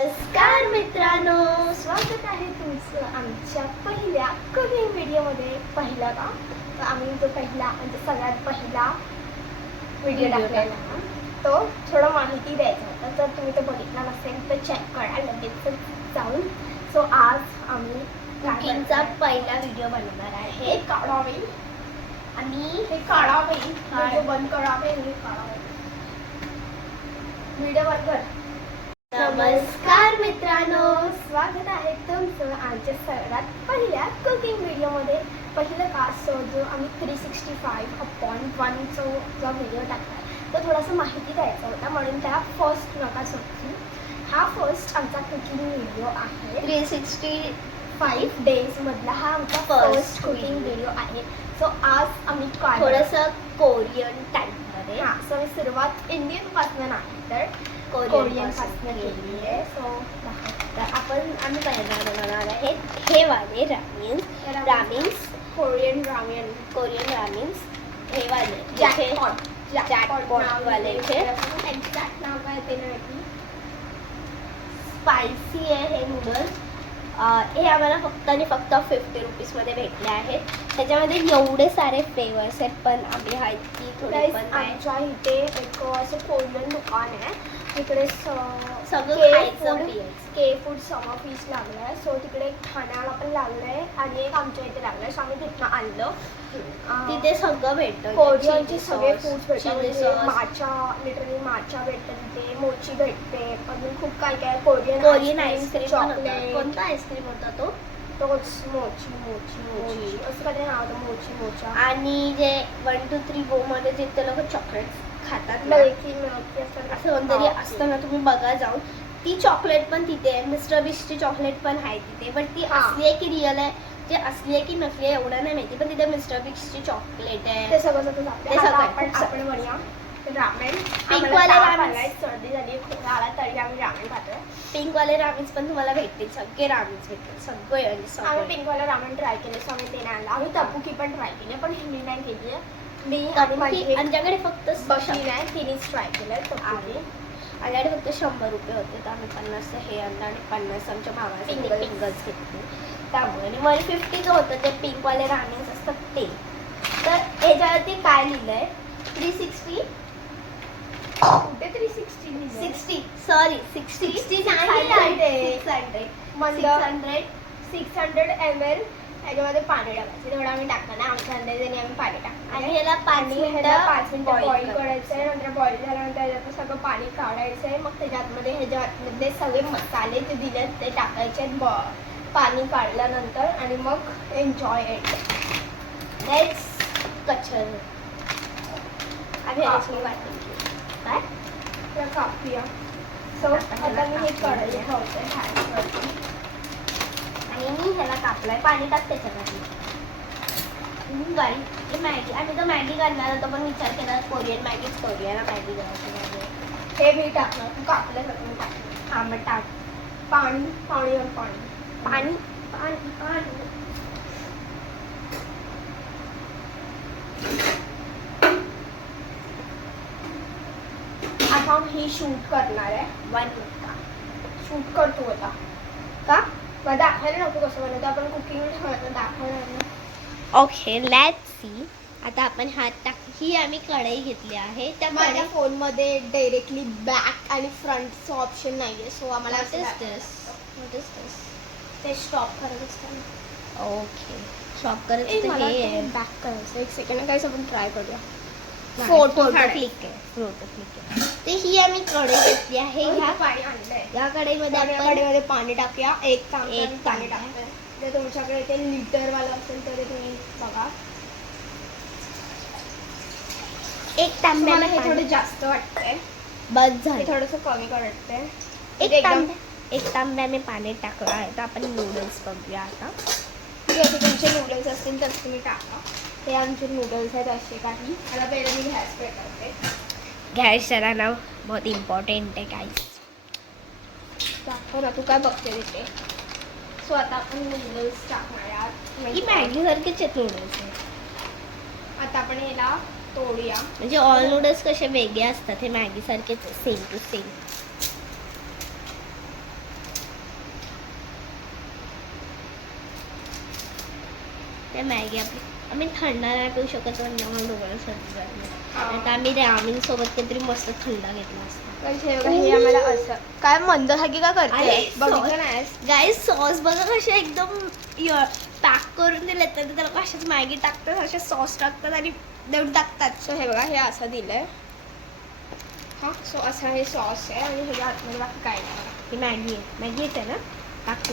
नमस्कार मित्रांनो, स्वागत आहे तुमचं आमच्या पहिल्या कुकिंग व्हिडिओमध्ये. पहिला का तर आम्ही जो पहिला म्हणजे सगळ्यात पहिला व्हिडिओ टाकलेला तो थोडं माहिती द्यायचा होता. जर तुम्ही तो बघितला नसेल तर चेक करा लगेच जाऊन. सो आज आम्ही कुकिंगचा पहिला व्हिडिओ बनवणार आहे. हे काढावे आणि हे काढावे व्हिडिओ बंद करावे आणि काढावे व्हिडिओ बंद कर. नमस्कार मित्रांनो, स्वागत आहे तुमचं आमच्या सगळ्यात पहिल्या कुकिंग व्हिडिओमध्ये. पहिलं का जो आम्ही 365/1 जो व्हिडिओ टाकला तो थोडासा माहिती द्यायचा होता, म्हणून त्याला फर्स्ट नका समजू. हा फर्स्ट आमचा कुकिंग व्हिडिओ आहे. 365 डेज मधला हा आमचा फर्स्ट कुकिंग व्हिडिओ आहे. सो आज आम्ही थोडंसं कोरियन टाईपमध्ये सो मी सुरुवात इंडियन पासून नाही तर कोरियन पासून केली आहे. सो आम्ही पहिला बनवणार आहे हे वाले रामेन्स कोरियन रामेन्स हे वाले जॅकपॉट वाले एक्झॅक्ट नाव काय ते नाही. स्पायसी आहे हे नूडल्स. हे आम्हाला फक्त आणि फक्त 50 रुपीजमध्ये भेटले आहेत. त्याच्यामध्ये एवढे सारे फ्लेवर्स आहेत, पण आम्ही हायची थोडी पण आमच्या इथे एक असं कोरियन दुकान आहे. तिकडे सगळं खायचं के फूड समर फीस लागलं आहे. सो तिकडे खाण्याला पण लागलं आहे आणि एक आमच्या इथे लागलं आहे. सो आम्ही तिथनं आणलं. तिथे सगळं भेटतं, कोरियनचे सगळे फूड्स भेटतात. माचा लिटरली माचा भेटतं तिथे, मोची भेटते, अजून खूप काय काय कोरियन आईस्क्रीम, चॉकलेट. कोणता आईस्क्रीम होता तोच मोची असं काय नाव होतं, मोचा. आणि जे 1 2 3 गो मध्ये जिथे लोक चॉकलेट खातात असं कोणतरी असतं ना, तुम्ही बघा जाऊन. ती चॉकलेट पण तिथे आहे. मिस्टर बीस्टची चॉकलेट पण आहे तिथे, बट ती असली आहे की रिअल आहे, जे असली आहे की नसली आहे एवढं नाही माहिती, पण तिथे मिस्टर बीस्टची चॉकलेट आहे. ते सगळं आपण बनवूया रामेन. पिंकवाले रामेन, सर्दी झाली खोकला आला तरी आम्ही रामेन खातोय. पिंकवाले रामेन्स पण तुम्हाला भेटतील, सगळे रामेन्स भेटतील सगळे. आम्ही पिंकवाला रामेन ट्राय केले, सो आम्ही ते नाही आणलं. आम्ही तपुकी पण ट्राय केली, पण हिंदी नाही केली आहे. आमच्याकडे फक्त बशी नाही, तिनेच ट्राय केलं तपुकी. आमच्याकडे फक्त 100 रुपये होते, तर आम्ही 50 हे आणलं आणि 50 आमच्या भावासाठी पिंकल्स घेतले. त्यामुळे आणि 150 जो होतं ते पिंकवाले रामेन्स असतात ते. तर याच्यावरती काय लिहिलं आहे 360 कुठे 360 सॉरी 60 नाही 600 ml याच्यामध्ये पाणी टाकायचं. तेवढं आम्ही टाकलं नाही, आमच्या अंदाजाने आम्ही पाणी टाकलं. आणि ह्याला 5 मिनिटं बॉईल करायचं आहे. नंतर बॉईल झाल्यानंतर त्याचं सगळं पाणी काढायचं आहे. मग त्याच्यातमध्ये ह्याच्यामधले सगळे मसाले जे दिले ते टाकायचे आहेत पाणी काढल्यानंतर, आणि मग एन्जॉय इट. लेट्स कचर आम्ही काय कापूया. सो आता मी हे कढई ठेवते आणि मी ह्याला कापलाय. पाणी टाक त्याच्यामध्ये. गाडी मॅगी, आम्ही तर मॅगी करणार होतो, पण विचार केला कोरियन मॅगीच करूया ना. मॅगी करायची हे मी टाकणार, तू कापलं सगळं टाक. हा मग टाक पाणी पाणी पाणी पाणी पाणी. आता ही शूट करणार आहे 1 मिनिट. शूट करतो होता का मला दाखवायला नको कसं बनवतो आपण. कुकिंग दाखवणार. Okay let's see. आता आपण हात टाक. ही आम्ही कढई घेतली आहे. त्या माझ्या फोनमध्ये डायरेक्टली बॅक आणि फ्रंटचं ऑप्शन नाही आहे, सो आम्हाला ते स्टॉप करायचं असतं. ओके स्टॉप करायचं हे बॅक करायचं. एक सेकंड काय आपण ट्राय करूया. फोटो क्लिक आहे. ते ही आम्ही कढई घेतली आहे. ह्या कढईमध्ये पाणी टाकूया. एक तांबे पाणी टाकूया. जर तुमच्याकडे ते लिटरवाला असेल तर तुम्ही बघा. एक तांबे मला हे थोडं जास्त वाटतंय, बस झालं. थोडंसं कमी वाटतंय. एक तांब्या मी पाणी टाकलं आहे. तर आपण नूडल्स बघूया आता. जर तुमचे नूडल्स असतील तर तुम्ही टाका. हे आमचे नूडल्स आहेत असे काही. मला पहिलं मी गॅस पे करते. गॅस चलाना बहुत इम्पॉर्टंट आहे गाइस. दाखव ना तू काय बघते तिथे. सो आता आपण नूडल्स टाकणार. ही मॅगी सारखेच आहेत नूडल्स. आता आपण याला तोडूया. म्हणजे ऑल नूडल्स कसे वेगळे असतात, हे मॅगी सारखेच सेम टू सेम. हे मॅगी आपली आम्ही थंड नाही पिऊ शकत म्हणून दोघांना सर्दी झाली. आता आम्ही रामीन सोबत काहीतरी मस्त थंड घेतला असतो. हे आम्हाला असं काय मंदहागी का करते बघितलं नाही गाईस सॉस बघा कशा एकदम पॅक करून दिले तर त्याला अशाच मॅगी टाकतात असे सॉस टाकतात आणि देऊन टाकतात. सो हे बघा हे असं दिलंय. हा सो असा हे सॉस आहे आणि ह्याच्या आतमध्ये बाकी काय नाही. ही मॅगी आहे मॅगीच आहे ना टाकतो.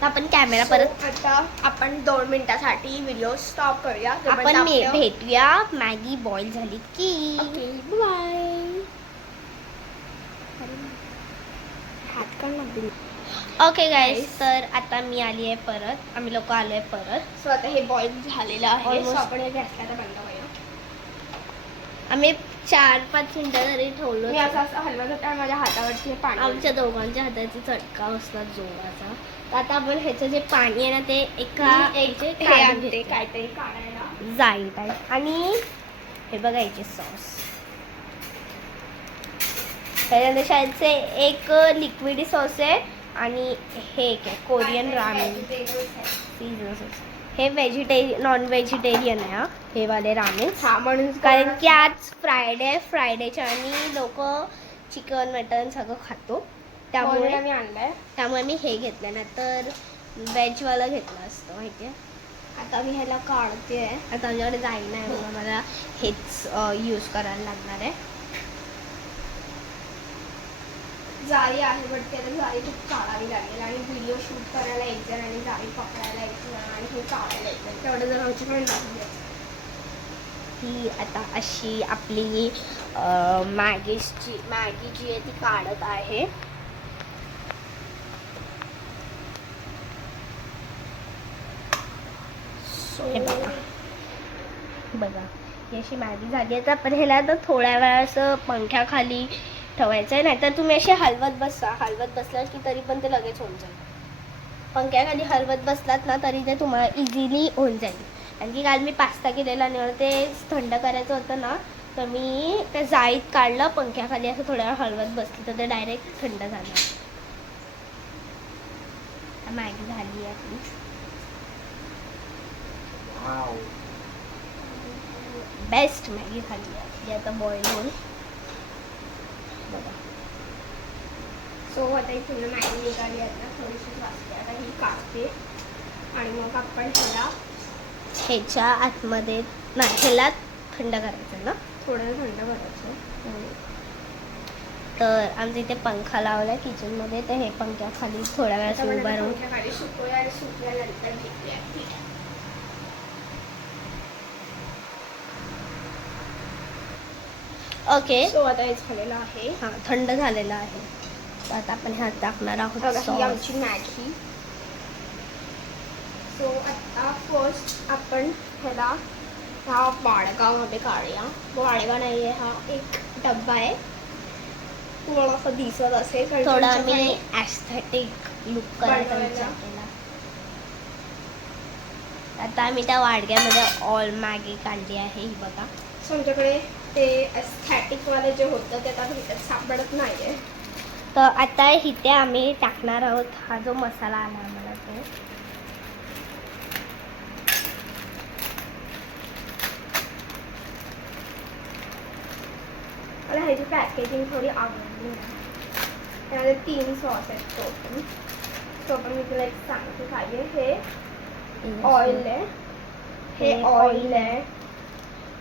तर आपण कॅमेरा परत आता आपण 2 मिनिटासाठी व्हिडिओ स्टॉप करूया. आपण भेटूया मॅगी बॉईल झाली की. बाय. हात काढ लागतील. ओके गाईस तर आता मी आली आहे परत आम्ही लोक आलोय परत. सो आता हे बॉईल झालेलं आहे. Almost. सो आपण हे गॅसला आता बंद करूया. आम्ही 4-5 मिनिटं तरी ठेवलो. मी असं हलवत होता माझ्या हातावरती हे पाणी. आमच्या दोघांच्या हाताची चटका बसला जोराचा. तर आता आपण ह्याचं जे पाणी आहे ना ते हे आणते काहीतरी काढायला जाईल आणि हे बघायचे सॉस त्याच्यानंतर शाळेचे एक लिक्विड सॉस आहे आणि हे एक आहे कोरियन रामेन सीजन सॉस. हे नॉन व्हेजिटेरियन आहे हा हे वाले रामेन. हा म्हणून कारण की आज फ्रायडेच्या आणि लोक चिकन मटन सगळं खातो त्यामुळे मी आणलंय. त्यामुळे मी हे घेतलं ना तर व्हेजवाला घेतलं असतं माहिती आहे. आता मी ह्याला काढते. आता आमच्याकडे जाईल नाही म्हणून मला हेच यूज करायला लागणार आहे. जाळी आहे बट त्याला जाळी खूप काढावी लागेल आणि व्हिडिओ शूट करायला यायचं आणि जाळी पकडायला यायचं आणि हे काढायला यायचं तेवढं जर आमची पण लागली. ही आता अशी आपली मॅगी जी आहे ती काढत आहे. हे बघा ही अशी मॅगी झाली आहे. तर आपण ह्याला आता थोड्या वेळा असं पंख्याखाली ठेवायचं आहे. नाहीतर तुम्ही असे हलवत बसलात की तरी पण ते लगेच होऊन जाईल. पंख्याखाली हलवत बसलात ना तरी ते तुम्हाला इझिली होऊन जाईल. आणखी काल मी पास्ता केलेला आणि मला ते थंड करायचं होतं ना तर मी त्या जाळीत काढलं पंख्याखाली असं थोड्या वेळ हलवत बसली तर ते डायरेक्ट थंड झालं. मॅगी झाली आहे आपली. बेस्ट मॅगी झाली आहे आता बॉईल होऊन बघा. सो आता ही पूर्ण मॅगी निघाली आता थोडीशी वाजते. आता ही काढते आणि मग आपण ह्याला ह्याच्या आतमध्ये नाही ह्याला थंड करायचं ना थोडं थंड करायचं. तर आमच्या इथे पंखा लावला किचनमध्ये तर हे पंख्याखाली थोड्या वेळा उभा राहून सुकूया आणि सुकल्यानंतर घेतल्या. ओके. सो आता हे झालेलं आहे. हां थंड झालेलं आहे. तर आता आपण ह्यात टाकणार आहोत ही आमची मॅगी. सो आता फर्स्ट आपण ह्याला हा वाडगामध्ये काढूया. वाडगा नाही आहे हा एक डब्बा आहे. तुम्हाला असं दिसत असेल थोडा मी ॲस्थेटिक लुक करायचा विचार केला. आता आम्ही त्या वाडग्यामध्ये ऑल मॅगी काढली आहे ही बघा. सो आमच्याकडे ते एस्थेटिकवाले जे होतं ते आता भेटत सापडत नाही आहे. तर आता इथे आम्ही टाकणार आहोत हा जो मसाला आला आम्हाला तो. मला ह्याची पॅकेजिंग थोडी आवडली नाही. त्यामध्ये 3 सॉस आहेत टोटल. सो पण मी तुला एक सांगते पाहिजे. हे ऑइल आहे. हे ऑइल आहे.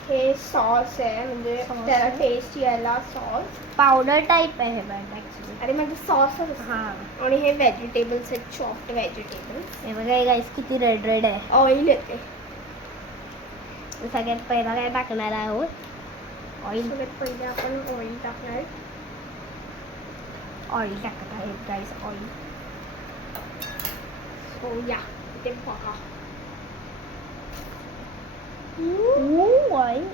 हे सॉस आहे म्हणजे त्याला टेस्ट यायला सॉस पावडर टाईप आहे बट ॲक्च्युली. अरे म्हणजे सॉसच. हां आणि हे व्हेजिटेबल्स आहेत चॉप्ड व्हेजिटेबल्स. हे बघा गाईस किती रेड रेड आहे. ऑइल येते. सगळ्यात पहिला काय टाकणार आहोत ऑइल. सगळ्यात पहिले आपण ऑइल टाकणार. ऑइल टाकत आहे गाईस ऑइल. सो या ते बघा ऑइल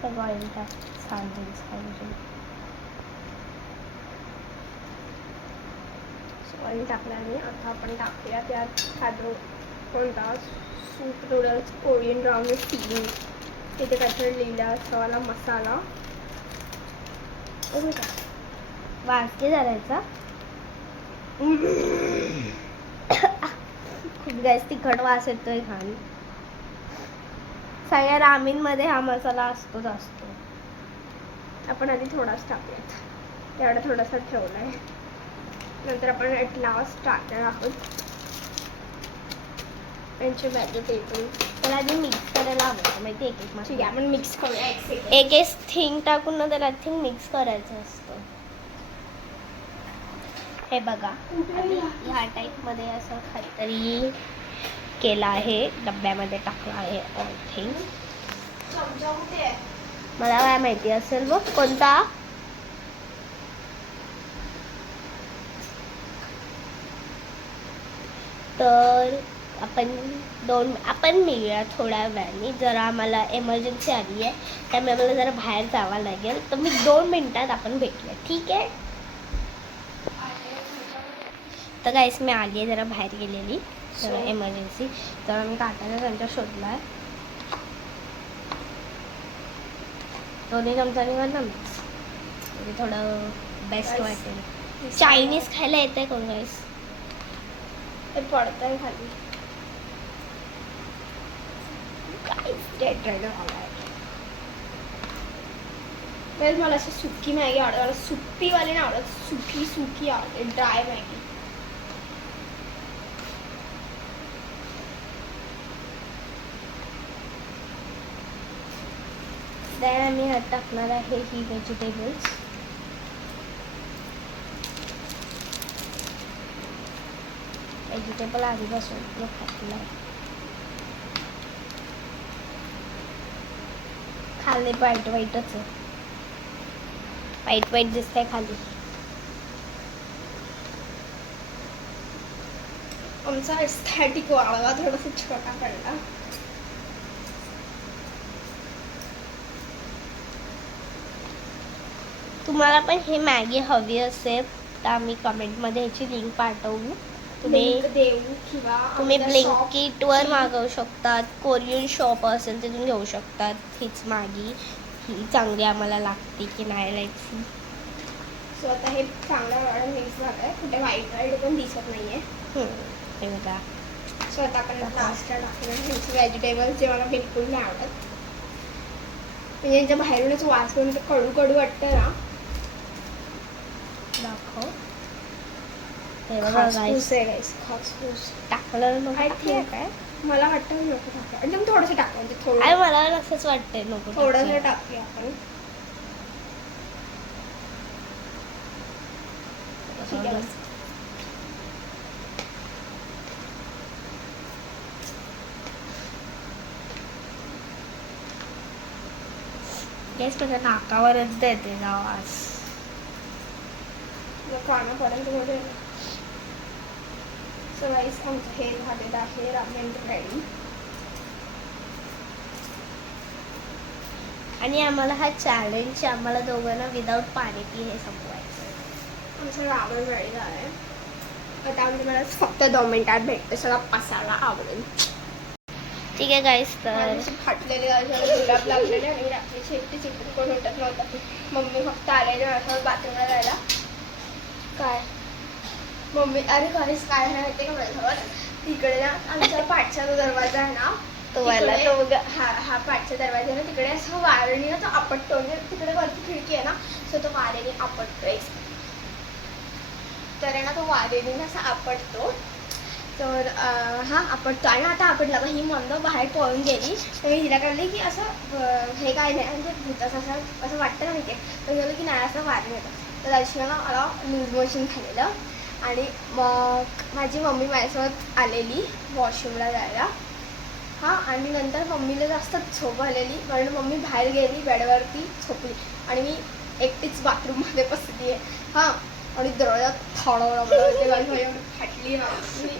सगळं ऑइल टाक सांगेल. ऑइल टाकल्याने आता आपण टाकूया त्यात खाद्य कोणता soup noodles Korean round team तिथे काहीतरी लिहिलं असं वाला मसाला. वाजके करायचा. खूप गॅस तिखट वास येतोय घाण. सगळ्या रामेनमध्ये हा मसाला असतोच असतो. आपण आधी थोडाच टाकूयात, एवढा थोडासा ठेवलाय. नंतर आपण एट लास्ट टाकणार आहोत त्यांचे व्हेजिटेबल. त्याला आधी मिक्स करायला हवं माहिती एक एक ठीक आहे, आपण मिक्स करूया. एक एक थिंग टाकून ना त्याला थिंग मिक्स करायचं असतं. हे बघा आधी ह्या टाईपमध्ये असं काहीतरी केलं आहे, डब्यामध्ये टाकलं आहे ऑल थिंग्स. चमचा कुठे आहे? मला काय माहिती असेल बघ कोणता. तर आपण मिळूया थोड्या वेळाने. जरा आम्हाला एमर्जन्सी आली आहे, त्यामुळे मला जरा बाहेर जावं लागेल. तर मी 2 मिनिटात आपण भेटूया, ठीक आहे? तर गाईस मी आली आहे जरा बाहेर गेलेली, जरा एमर्जन्सी. तर आम्ही काटाने त्यांच्या शोधला आहे. दोन्ही चमचाने कर ना मिक्स, म्हणजे थोडं बेस्ट वाटेल. चायनीज खायला येत आहे कोण गाईस? ते पडतंय खाली. गाईस मला असं सुकी मॅगी आवडते, मला सुट्टीवाली नाही आवडत, सुकी आवडते, ड्राय मॅगी. त्याला मी ह्यात टाकणार आहे ही व्हेजिटेबल्स. व्हेजिटेबल आधीपासून मी खाल्लं आहे. खाली व्हाईटच आहे, व्हाईट दिसतंय खाली. आमचा एस्थेटिक वाढवा थोडासा छोटा पडला. तुम्हाला पण हे मॅगी हवी असेल तर आम्ही कमेंटमध्ये ह्याची लिंक पाठवू. तुम्ही देऊ किंवा ब्लिंकिटवर मागवू शकतात. कोरियन शॉप असेल तिथून घेऊ शकतात. हीच मॅगी ही चांगली आम्हाला लागते की नाही लाईक. सो आता हे चांगल्या वेळा मिक्स झालं आहे, कुठे व्हाईट पण दिसत नाही आहे. हे बघा. सो आता आपण लास्टला टाकलं ह्यांचे व्हेजिटेबल्स जे मला बिलकुल नाही आवडत, म्हणजे यांच्या बाहेरूनच वास करून कडू वाटतं ना. दाखव. हे बघा गाईस, खासपूस टाकलं नको काय? मला वाटतं नको टाकलं, एकदम थोडंसं टाकलं, म्हणजे थोडं. अरे मला असंच वाटतंय नको थोडंसं टाकूया आपण. ठीक आहे. गॅस माझ्या नाकावरच येते आवाज. कानापर्यंत मध्ये. सो गाईस आमचं हे झालेलं आहे रामेन रेडी. आणि आम्हाला हा चॅलेंज आम्हाला दोघांना विदाऊट पाणी पी हे संपवायचं. आमचं रामेन रेडी झालं आहे. आता आमच्या मला फक्त 2 मिनिटात भेटते, सगळा पसायला आवडेल. ठीक आहे गाईस. तर फाटलेले गुलाब लागलेले आणि रात्रीची एकटी चिकन कोण उठत नव्हतं. मम्मी फक्त आलेली माझ्यासोबत बाथरूमला जायला. काय मम्मी, अरे गाईस काय नाही माहिती का माझ्यासोबत, तिकडे ना आमच्या पाठचा जो दरवाजा आहे ना, तो वाला हा पाठचा दरवाजा ना, तिकडे असं वाऱ्याने ना तो आपटतो, म्हणजे तिकडे वरती खिडकी आहे ना, सो तो वाऱ्याने आपटतोय. तर आहे ना तो वाऱ्याने असा आपटतो. तर हा आपटतो आणि आता आपटला का ही मंद बाहेर पळून गेली. तर मी हिला काढली की असं हे काय नाही, म्हणजे भूताचं असं वाटतं ना माहिती आहे. तर गेलं की नाही असं वारं येतं. तर त्याच्याशिवाय ना मला लूज मोशन झालेलं. आणि मग माझी मम्मी माझ्यासोबत आलेली वॉशरूमला जायला. हां, आणि नंतर मम्मीला जास्त झोप आलेली, कारण मम्मी बाहेर गेली, बेडवरती झोपली आणि मी एकटीच बाथरूममध्ये बसली आहे. हां, आणि दरवाजात फाटली ना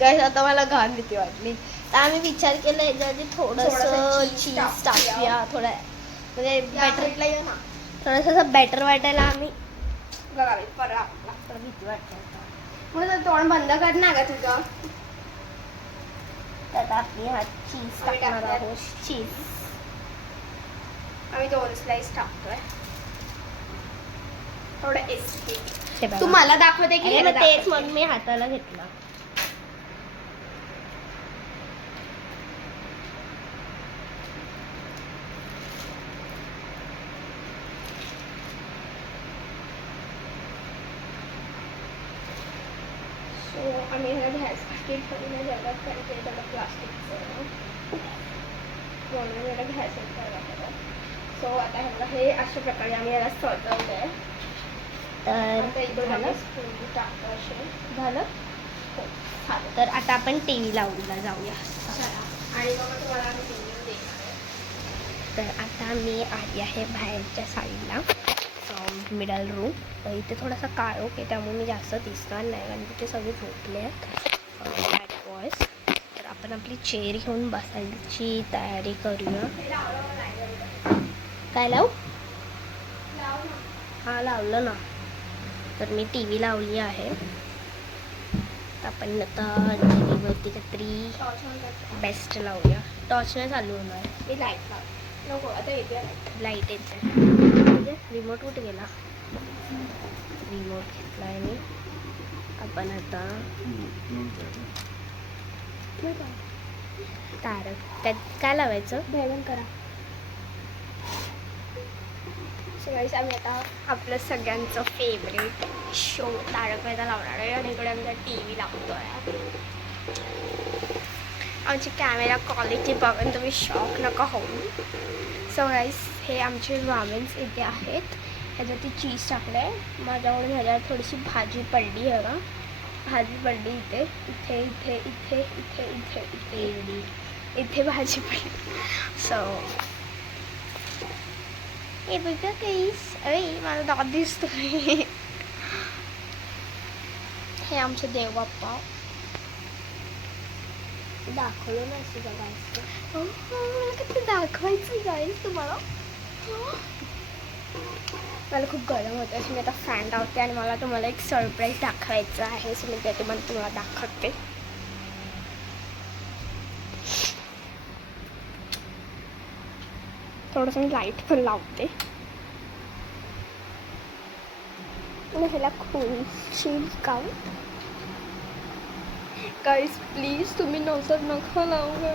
गाईस. आता मला घाण भीती वाटली, तर आम्ही विचार केला याच्याआधी थोडंसं चीज टाकूया, थोडं म्हणजे बॅटर ये ना, थोडंसं बॅटर वाटायला आम्ही बघावी. परत भीती वाटते. म्हणून तोंड बंद कर ना का तुझं. त्यात आपली हा चीज टाकणार आहोत. चीज आम्ही 2 स्लाइस टाकतोय. थोडं एस्टिक तू मला मला दाखवते की तेच म्हणून मी हाताला घेतला. आम्ही ह्याला घ्यायसाठी ठेवून जगात कारण ते त्याला प्लास्टिकचं म्हणून याला घ्यायचं ठेवायला. सो आता ह्याला हे अशा प्रकारे आम्ही याला सजवलं आहे. तर आता इकडून झालं? आम्ही स्पून टाकतो असे. झालं. हो झालं. तर आता आपण TV लावूया जाऊया. चला आणि मग तुम्हाला आम्ही रिव्ह्यू देणार आहे. तर आता मी आली आहे बाहेरच्या साईडला, मिडल रूम. तर इथे थोडासा काळोख आहे त्यामुळे मी जास्त दिसणार नाही कारण तिथे सगळे झोपले आहेत बॉयज. तर आपण आपली चेअर घेऊन बसायची तयारी करूया. काय लावू? हां लावलं ना. तर मी TV लावली आहे. आपण आता टीव्हीवरती काहीतरी बेस्ट लावूया. टॉर्च नाही चालू होणार. मी लाईट लावतो. नको आता येते लाईट येते. रिमोट कुठे गेला? रिमोट घेतला आहे मी. आपण आता तारक त्यात काय लावायचं? भेदन करा. सो गाईस आम्ही आता आपलं सगळ्यांचं फेवरेट शो तारक मेहता लावणार आहे आणि इकडे आमचा TV लावतो आहे. आमची कॅमेरा क्वालिटी बघून तुम्ही शॉक नका होऊ. सो गाईस हे आमचे रामेन्स इथे आहेत. ह्याच्यावरती चीज टाकलं आहे. माझ्याकडून ह्याच्यावर थोडीशी भाजी पडली आहे का. भाजी पडली इथे इथे इथे इथे इथे इथे इथे इथे भाजी पडली. सो हे बघा गाईस. अरे माझा दात दिसतोय. हे आमचे देवबाप्पा. दाखवलं नाही असं बघायचं. मला किती दाखवायचं गाईस तुम्हाला. मला खूप गरम होतं असं मी आता फॅन लावते आणि मला तुम्हाला एक सरप्राईज दाखवायचं आहे. सो मी त्याचे पण तुम्हाला दाखवते. थोडंसं मी लाईट पण लावते आणि ह्याला खुर्ची काढ. गाईस प्लीज तुम्ही नजर नका लावू.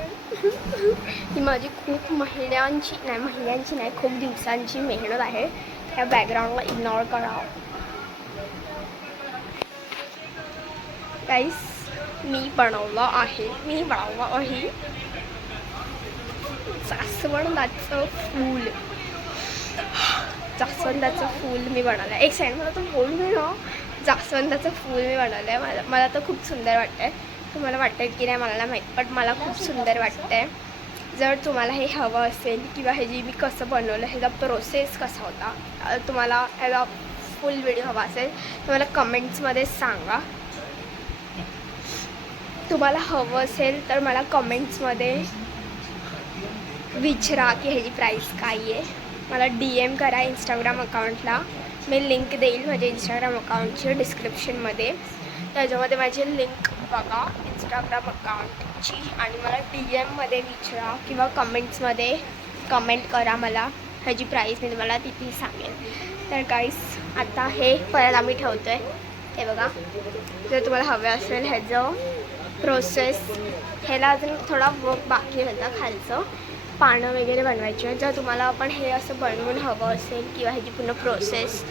ही माझी खूप महिन्यांची नाही खूप दिवसांची मेहनत आहे. त्या बॅकग्राऊंडला इग्नोर करा. गाईस मी बनवलं आहे जास्वंदाचं फूल मी बनवलं आहे. एक साईड मला तो बोल ना. जास्वंदाचं फूल मी बनवलं आहे. मला तर खूप सुंदर वाटतं आहे. तुम्हाला वाटतं की नाही मला नाही माहीत पण मला खूप सुंदर वाटतं आहे. जर तुम्हाला हे हवं असेल किंवा हे जी मी कसं बनवलं ह्याचा प्रोसेस कसा होता तुम्हाला ह्याचा फुल व्हिडिओ हवा असेल तुम्हाला कमेंट्समध्ये सांगा. तुम्हाला हवं असेल तर मला कमेंट्समध्ये विचारा की ह्याची प्राईस काय आहे. मला DM करा इंस्टाग्राम अकाउंटला. मी लिंक देईल माझ्या इंस्टाग्राम अकाउंटची डिस्क्रिप्शनमध्ये. त्याच्यामध्ये माझी लिंक बघा इंस्टाग्राम अकाउंटची आणि मला DMमध्ये विचारा किंवा कमेंट्समध्ये कमेंट करा. मला ह्याची प्राईस मी तुम्हाला तिथे सांगेन. तर गाईस आता हे परत आम्ही ठेवतो आहे. हे बघा जर तुम्हाला हवं असेल ह्याचं प्रोसेस ह्याला अजून थोडा वर्क बाकी होता. खालचं पानं वगैरे बनवायची आहे. जर तुम्हाला पण हे असं बनवून हवं असेल किंवा ह्याची पूर्ण प्रोसेस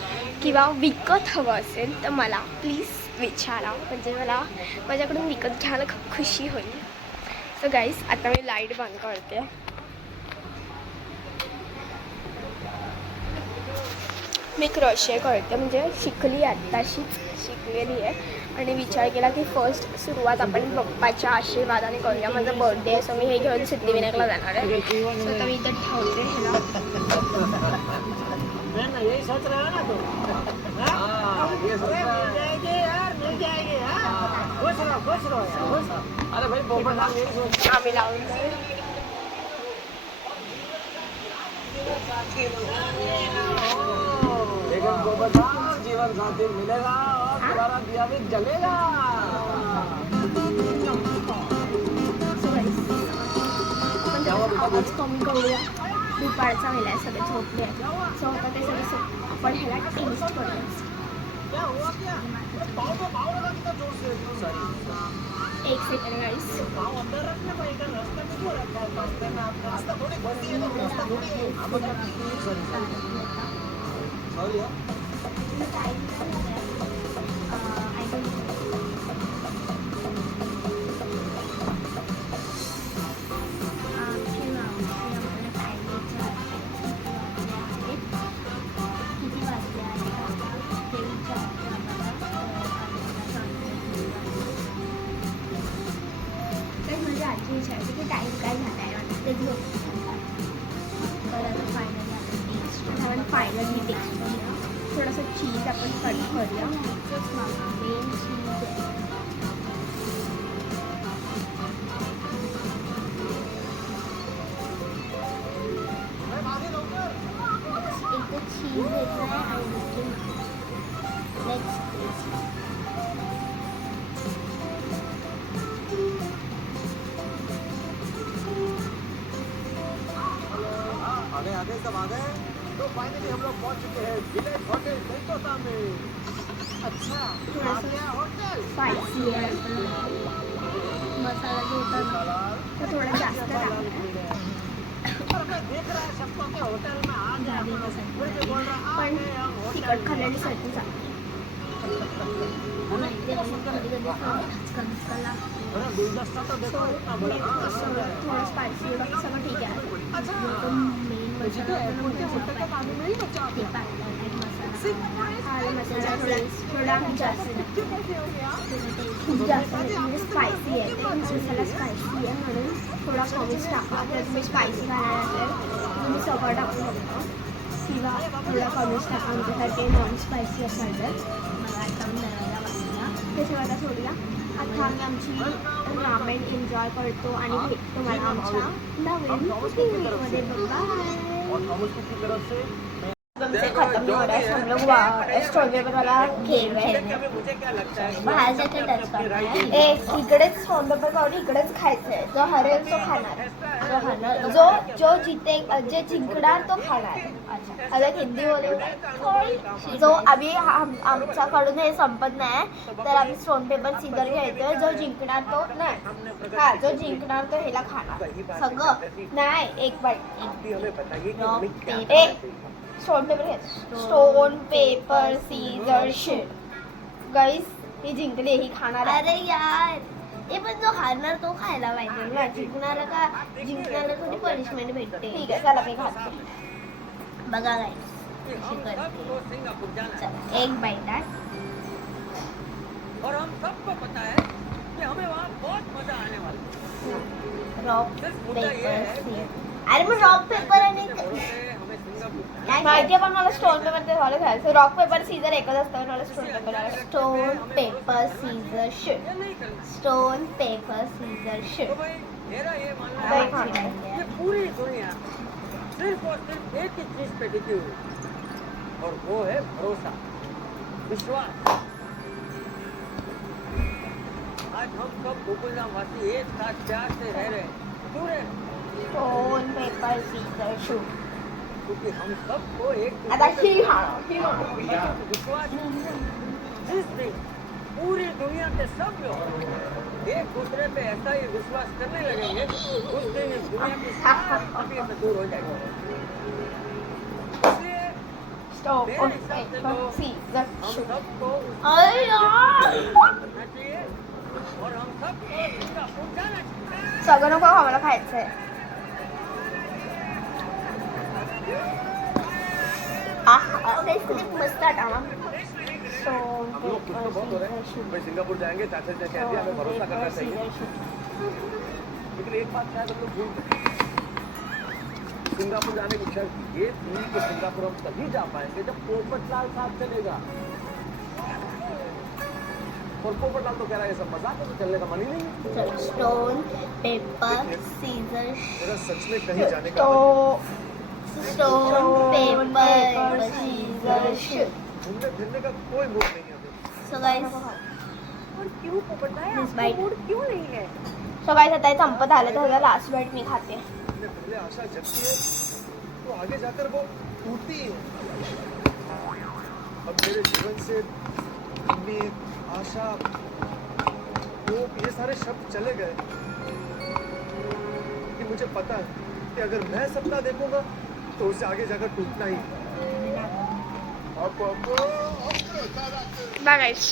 किंवा विकत हवं असेल तर मला प्लीज विचारा. म्हणजे मला माझ्याकडून विकत घ्यायला खूप खुशी होईल. सो गाईस आता मी लाईट बंद करते. मी क्रोशे करते म्हणजे शिकली आत्ताशीच शिकलेली आहे आणि विचार केला की फर्स्ट सुरुवात आपण बाप्पाच्या आशीर्वादाने करूया. माझा बर्थडे आहे सो मी हे घेऊन सिद्धिविनायकला जाणार आहे. सो आता मी इथं ठेवते ह्याला. आम्ही लावून जीवन साथी मिलेगा और तुम्हारा दिया भी जलेगा. आवाज कमी करूया. दुपारचा वेळ आहे सगळे झोपले आहेत. सो आता ते सगळे आपण ह्याला टेस्ट करूया. एक सेकंड गाईस. चीज होतं. तर आता फायनली आपण टेस्ट आपण फायनली टेस्ट करूया. थोडंसं चीज आपण कट करूया. मेन चीज आहे. एक तर चीज येत नाही आणि दुसरी नेक्स्ट टेस्ट. आगे आगे सब आ गए तो फाइनली हम लोग पहुंच चुके हैं विलेज होटल सेंटोसा में. अच्छा थोड़ा आ सा गया होटल. स्पायसी आहे. मसाला जो होता ना तर थोडं जास्त टाकलं. पर मैं देख रहा है सबको के होटल में आ गया हम लोग. फिर भी बोल रहा आ पण गए हम होटल तिखट में. खाल्लेली सर्दी चांगली. माहिती आहे कधी कधी खचका लागतो. अरे गुलदस्ता तो देखो इतना बड़ा. थोडं स्पायसी बाकी सगळं ठीक आहे. अच्छा जो मेन मसाला होता ना होटल का पानी में ही बचा ते टाकलं आणि मसाला आलं मसाला थोडा जास्त खूप जास्त म्हणजे स्पायसी आहे. ते मसाला स्पायसी आहे म्हणून थोडा कमीच टाका. जर तुम्ही स्पायसी खाणार असेल तुम्ही सगळं टाकू शकता किंवा थोडा कमीच टाका. आमच्यासाठी नॉन स्पायसी असाल तर मला आता दरवाजा वाजला. ते सगळं सोडूया. आता आम्ही आमची रामेण एन्जॉय करतो आणि भेटतो मला आमच्या नवीन कुकिंग व्हिडिओमध्ये. बाय. और हम उसकी तरफ से से खत्म नहीं हो रहा है. हम लोग स्टोर पेपर वाला गेम खेलने. मुझे क्या लगता है बाहेर जाते टच करणार ए इकडेच स्टोर पेपर काढून इकडेच खायचंय. जो हरेल तो खाणार. जो खाणार जो जिते जे जिंकणार तो खाणार. आता हिंदी बोलू. जो आम्ही आमच्याकडून हे संपत नाही तर आम्ही स्टोन पेपर सीझर घ्यायचो. जो जिंकणार तो नाही. हा जो जिंकणार तो ह्याला खाणार सगळं. नाही एक बाईट. एक स्टोन पेपर घ्यायचं. Stone paper scissor shit. Guys ही जिंकली ही खाणार आहे. अरे यार हे पण जो हारणार तो खायला पाहिजे ना. जिंकणारा थोडी पनिशमेंट भेटते. ठीक आहे चला मी खाते. बघा गाईस कशी करते. सिंगापुर जाना है चला एक बाईट आहे. और हम सबको पता है कि हमें वहाँ बहुत मजा आने वाला है. रॉक सिर्फ मुद्दा ये पेपर है सीझर. अरे मग रॉक पेपर आणि भरोसे हमें सिंगापुर माहितीये पण मला स्टोन पेपर ते झालं खायचं. रॉक पेपर सीझर एकच असतं. मला stone paper stone paper scissor shit. ये नहीं करना. स्टोन पेपर सीझर तो शिट. भाई मेरा ये मानना भाई है खाना कि ये पूरी दुनिया सिर्फ और सिर्फ एक ही चीज पे टिकी हुई है और वो है भरोसा, विश्वास. आज हम सब गोकुलधाम वासी एक साथ प्यार से रह रहे हैं. क्यों रह रहे हैं? Stone paper scissor shoot. क्योंकि हम सबको एक आता दूसरे ही पे खाणं. विश्वास है. जिस दिन पूरी दुनिया के सब लोग एक दूसरे पे ऐसा ही विश्वास करने लगेंगे उस दिन इस दुनिया की सारी पापियां से दूर हो जाएगी. इसलिए स्टोन पेपर सीझर हम शूट. सबको अरे यार करना चाहिए और हम सबको सिंगापुर जाना चाहिए. सगळं नको आम्हाला खायचंय. क्लिप मस्त आठवला. Stone paper scissor shoot. भाई सिंगापुर जाएंगे चाचा ने कह दिया हमें भरोसा करना चाहिए. लेकिन एक बात शायद हम लोग भूल गए. सिंगापुर जाने की शर्त ये थी कि सिंगापुर हम तभी जा पाएंगे जब पोपटलाल साथ चलेगा. और पोपटलाल तो कह रहा है ये सब मजाक है, तो चलने का मन ही नहीं है. चलो स्टोन पेपर सीझर मेरा सच में कहीं जाने का स्टोन पेपर सीझर शिट. घूमने फिरने का कोई मूड नहीं है अभी. सो गाइस और क्यों पोपटलाल This bite. मूड क्यों नहीं है? सो गाइस आता हे संपत आलं तर ह्याला लास्ट बाईट मी खाते. हमने पहले आशा जगती है तो आगे जाकर वो टूटती है. अब मेरे जीवन से उम्मीद, आशा, होप ये सारे शब्द चले गए कि मुझे पता है कि अगर मैं सपना देखूंगा तो उसे आगे जाकर टूटना ही है. Bye guys.